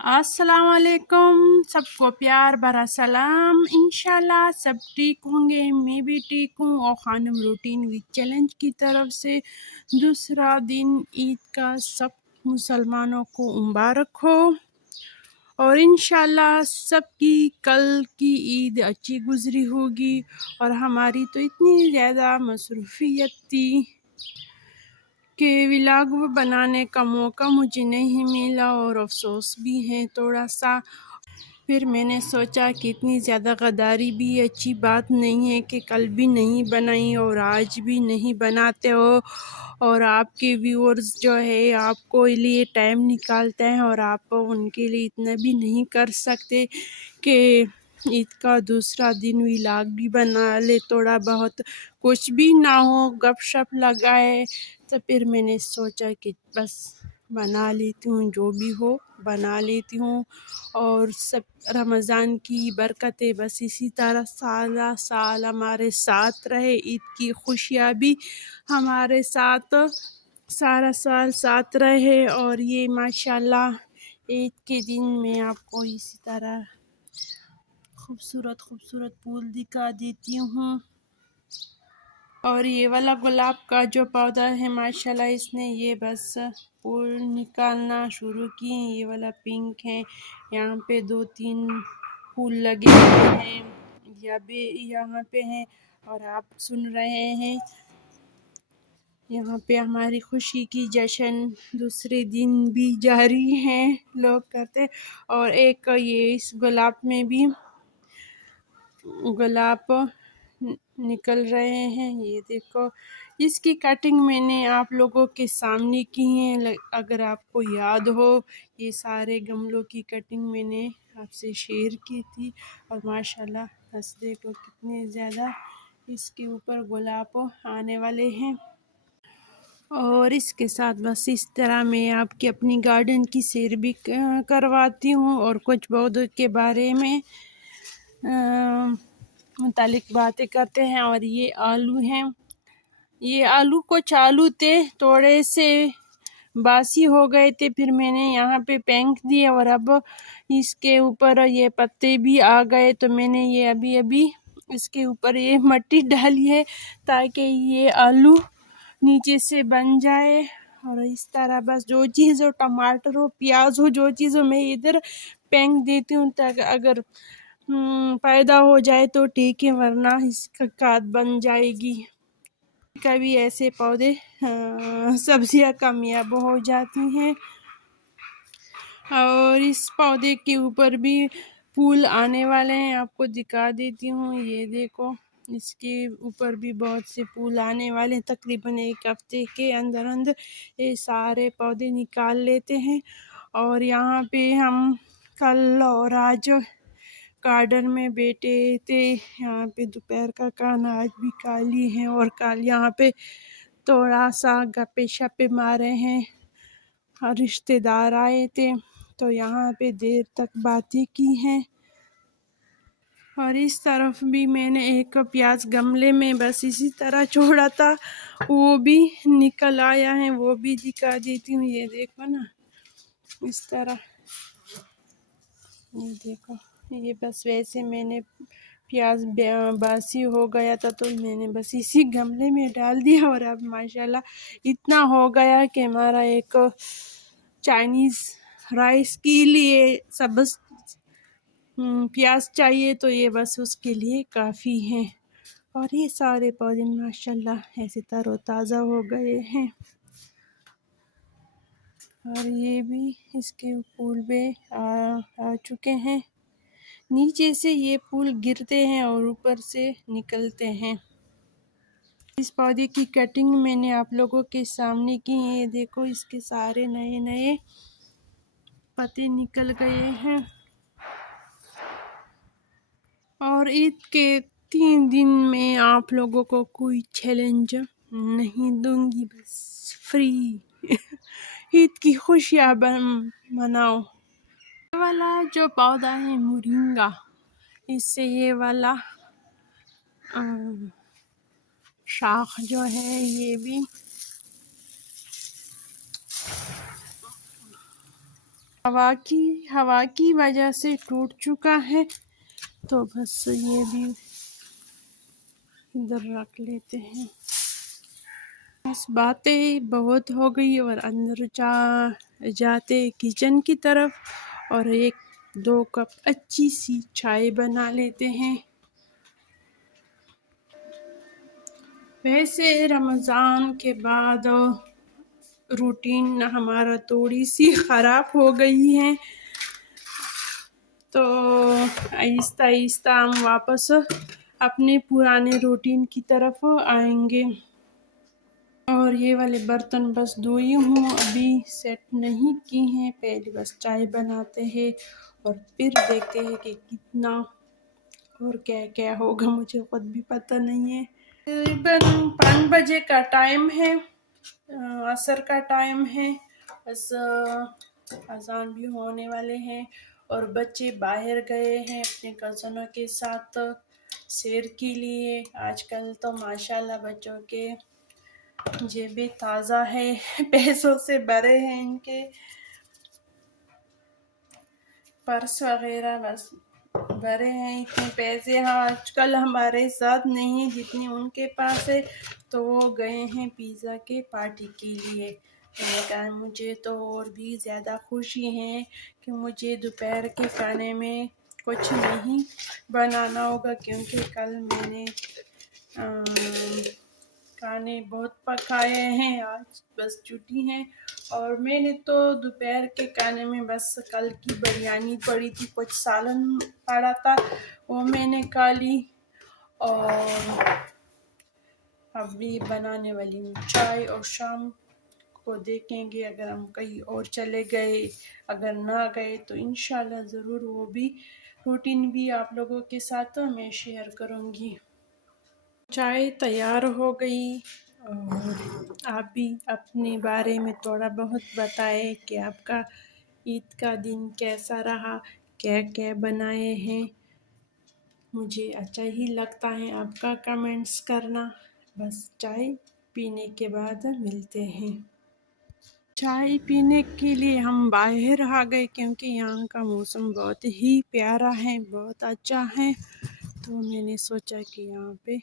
अस्सलाम वालेकुम, सबको प्यार भरा सलाम। इंशाल्लाह सब ठीक होंगे, मैं भी ठीक हूँ। और खानम रूटीन वीक चैलेंज की तरफ से दूसरा दिन ईद का सब मुसलमानों को मुबारक हो और इंशाल्लाह सबकी कल की ईद अच्छी गुजरी होगी। और हमारी तो इतनी ज़्यादा मसरूफियत थी कि व्लॉग बनाने का मौका मुझे नहीं मिला और अफसोस भी है थोड़ा सा। फिर मैंने सोचा कि इतनी ज़्यादा गद्दारी भी अच्छी बात नहीं है कि कल भी नहीं बनाई और आज भी नहीं बनाते हो, और आपके व्यूअर्स जो है आपको लिए टाइम निकालते हैं और आप उनके लिए इतना भी नहीं कर सकते कि ईद का दूसरा दिन व्लॉग भी बना ले, थोड़ा बहुत कुछ भी ना हो गपशप लगाए। तो फिर मैंने सोचा कि बस बना लेती हूँ, जो भी हो बना लेती हूँ। और सब रमज़ान की बरकतें बस इसी तरह साला साल हमारे साथ रहे, ईद की खुशियाँ भी हमारे साथ सारा साल साथ रहे। और ये माशाल्लाह ईद के दिन मैं आपको इसी तरह खूबसूरत खूबसूरत फूल दिखा देती हूँ। और ये वाला गुलाब का जो पौधा है माशाल्लाह इसने ये बस फूल निकालना शुरू किए। ये वाला पिंक है, यहाँ पे 2-3 फूल लगे हुए हैं, या भी यहाँ पे हैं। और आप सुन रहे हैं यहाँ पे हमारी खुशी की जश्न दूसरे दिन भी जारी है, लोग करते। और एक ये इस गुलाब में भी गुलाब निकल रहे हैं, ये देखो। इसकी कटिंग मैंने आप लोगों के सामने की है, अगर आपको याद हो ये सारे गमलों की कटिंग मैंने आपसे शेयर की थी। और माशाल्लाह बस देखो कितने ज़्यादा इसके ऊपर गुलाब आने वाले हैं। और इसके साथ बस इस तरह मैं आपकी अपनी गार्डन की सैर भी करवाती हूँ और कुछ पौधों के बारे में मुतालिक बातें करते हैं। और ये आलू हैं, ये आलू कुछ आलू थे थोड़े से बासी हो गए थे, फिर मैंने यहाँ पे फेंक दिए और अब इसके ऊपर ये पत्ते भी आ गए, तो मैंने ये अभी अभी इसके ऊपर ये मिट्टी डाली है ताकि ये आलू नीचे से बन जाए। और इस तरह बस जो चीज़ हो, टमाटर हो, प्याज हो, जो चीज़ हो मैं इधर फेंक देती हूँ ताकि अगर पैदा हो जाए तो ठीक है, वरना इसका खाद बन जाएगी। कभी ऐसे पौधे सब्जियां कामयाब हो जाती हैं। और इस पौधे के ऊपर भी फूल आने वाले हैं, आपको दिखा देती हूँ, ये देखो इसके ऊपर भी बहुत से फूल आने वाले हैं। तकरीबन 1 हफ्ते के अंदर अंदर ये सारे पौधे निकाल लेते हैं। और यहाँ पे हम कल और आज गार्डन में बैठे थे, यहाँ पे दोपहर का खाना आज भी खा ली है और कल यहाँ पे थोड़ा सा गप्पे शप्पे मारे हैं। और रिश्तेदार आए थे तो यहाँ पे देर तक बातें की हैं। और इस तरफ भी मैंने एक प्याज गमले में बस इसी तरह छोड़ा था, वो भी निकल आया है, वो भी दिखा देती हूँ। ये देखो ना इस तरह, ये देखो, ये बस वैसे मैंने प्याज बासी हो गया था तो मैंने बस इसी गमले में डाल दिया। और अब माशाल्लाह इतना हो गया कि हमारा एक चाइनीज़ राइस के लिए सब्ज़ प्याज चाहिए, तो ये बस उसके लिए काफ़ी है। और ये सारे पौधे माशाल्लाह ऐसे तरोताज़ा हो गए हैं। और ये भी इसके फूल पे आ चुके हैं। नीचे से ये फूल गिरते हैं और ऊपर से निकलते हैं। इस पौधे की कटिंग मैंने आप लोगों के सामने की है, ये देखो इसके सारे नए नए पत्ते निकल गए हैं। और ईद के 3 दिन में आप लोगों को कोई चैलेंज नहीं दूंगी, बस फ्री ईद की खुशियाँ मनाओ। ये वाला जो पौधा है मोरिंगा, इससे ये वाला शाख जो है ये भी ہوا کی وجہ سے ٹوٹ چکا ہے، تو بس یہ بھی ادھر رکھ لیتے ہیں۔ بس باتیں بہت ہو گئی اور اندر جاتے کچن کی طرف اور 1-2 کپ اچھی سی چائے بنا لیتے ہیں۔ ویسے رمضان کے بعد روٹین ہمارا تھوڑی سی خراب ہو گئی ہے، تو آہستہ آہستہ ہم واپس اپنے پرانے روٹین کی طرف آئیں گے۔ اور یہ والے برتن بس دھوئی ہوں، ابھی سیٹ نہیں کی ہیں، پہلے بس چائے بناتے ہیں اور پھر دیکھتے ہیں کہ کتنا اور کیا کیا ہوگا، مجھے خود بھی پتہ نہیں ہے۔ تقریباً 5 بجے کا ٹائم ہے، عصر کا ٹائم ہے، بس اذان بھی ہونے والے ہیں اور بچے باہر گئے ہیں اپنے کزنوں کے ساتھ سیر کے لیے۔ آج کل تو ماشاءاللہ بچوں کے جیبیں تازہ ہے، پیسوں سے بھرے ہیں، ان کے پرس وغیرہ بس بھرے ہیں، اتنے پیسے آج کل ہمارے ساتھ نہیں ہیں جتنے ان کے پاس ہے، تو وہ گئے ہیں پیزا کے پارٹی کے لیے۔ میں نے کہا مجھے تو اور بھی زیادہ خوشی ہے کہ مجھے دوپہر کے کھانے میں کچھ نہیں بنانا ہوگا، کیونکہ کل میں نے کھانے بہت پکائے ہیں، آج بس چھٹی ہے۔ اور میں نے تو دوپہر کے کھانے میں بس کل کی بریانی پڑی تھی، کچھ سالن پڑا تھا، وہ میں نے کھا لی، اور ابھی بنانے والی ہوں چائے، اور شام کو دیکھیں گے اگر ہم کہیں اور چلے گئے، اگر نہ گئے تو انشاءاللہ ضرور وہ بھی روٹین بھی آپ لوگوں کے ساتھ میں شیئر کروں گی۔ چائے تیار ہو گئی، اور آپ بھی اپنے بارے میں تھوڑا بہت بتائیں کہ آپ کا عید کا دن کیسا رہا، کیا کیا بنائے ہیں، مجھے اچھا ہی لگتا ہے آپ کا کمنٹس کرنا۔ بس چائے پینے کے بعد ملتے ہیں۔ چائے پینے کے لیے ہم باہر آ گئے، کیونکہ یہاں کا موسم بہت ہی پیارا ہے، بہت اچھا ہے، تو میں نے سوچا کہ یہاں پہ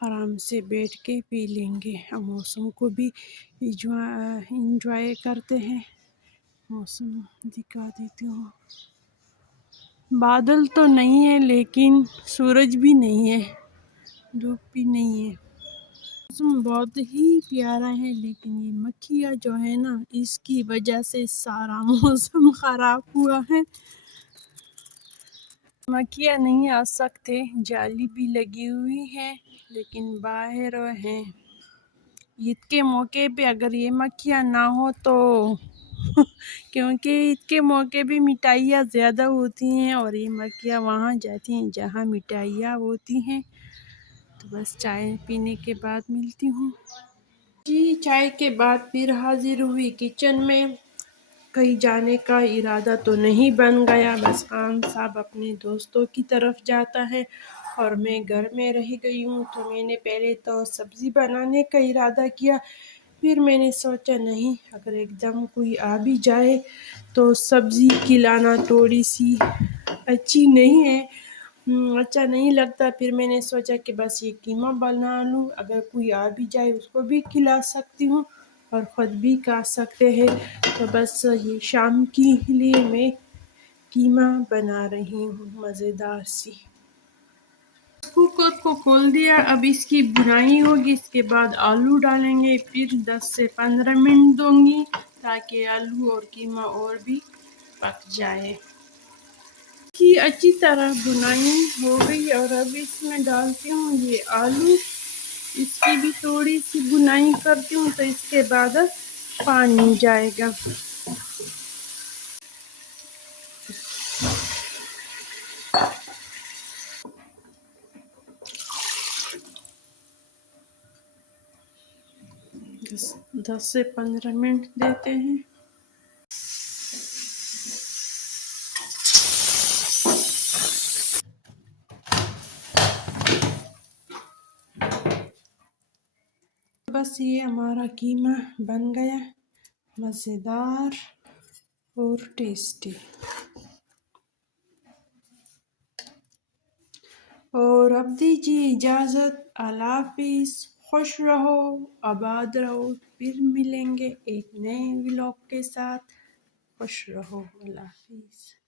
آرام سے بیٹھ کے پی لیں گے، ہم موسم کو بھی انجوائے کرتے ہیں۔ موسم دکھا دیتی ہوں، بادل تو نہیں ہے لیکن سورج بھی نہیں ہے، دھوپ بھی نہیں ہے، موسم بہت ہی پیارا ہے، لیکن یہ مکھیاں جو ہے نا، اس کی وجہ سے سارا موسم خراب ہوا ہے۔ مکھیاں نہیں آ سکتے، جالی بھی لگی ہوئی ہے، لیکن باہر ہیں۔ عید کے موقع پہ اگر یہ مکھیاں نہ ہو تو کیونکہ عید کے موقع پہ مٹھائیاں زیادہ ہوتی ہیں، اور یہ مکھیاں وہاں جاتی ہیں جہاں مٹھائیاں ہوتی ہیں۔ تو بس چائے پینے کے بعد ملتی ہوں جی۔ چائے کے بعد پھر حاضر ہوئی کچن میں، کہیں جانے کا ارادہ تو نہیں بن گیا، بس خان صاحب اپنے دوستوں کی طرف جاتا ہے اور میں گھر میں رہ گئی ہوں، تو میں نے پہلے تو سبزی بنانے کا ارادہ کیا، پھر میں نے سوچا نہیں، اگر ایک دم کوئی آ بھی جائے تو سبزی کھلانا تھوڑی سی اچھی نہیں ہے، اچھا نہیں لگتا، پھر میں نے سوچا کہ بس یہ قیمہ بنا لوں، اگر کوئی آ بھی جائے اس کو بھی کھلا سکتی ہوں اور خود بھی کھا سکتے ہیں، تو بس یہ شام کے لیے میں قیمہ بنا رہی ہوں مزیدار سی۔ کوکر کو کھول دیا، اب اس کی بنائی ہوگی، اس کے بعد آلو ڈالیں گے، پھر 10 سے 15 منٹ دوں گی تاکہ آلو اور قیمہ اور بھی پک جائے۔ کی اچھی طرح بنائی ہو گئی، اور اب اس میں ڈالتی ہوں یہ آلو، اس کی بھی تھوڑی سی بنائی کرتی ہوں، تو اس کے بعد پانی جائے گا۔ 10 سے 15 منٹ دیتے ہیں۔ بس یہ ہمارا قیمہ بن گیا، مزیدار اور ٹیسٹی. اور اب دیجیے اجازت. اللہ حافظ. خوش رہو، آباد رہو. پھر ملیں گے ایک نئے ولاگ کے ساتھ. خوش رہو. اللہ حافظ.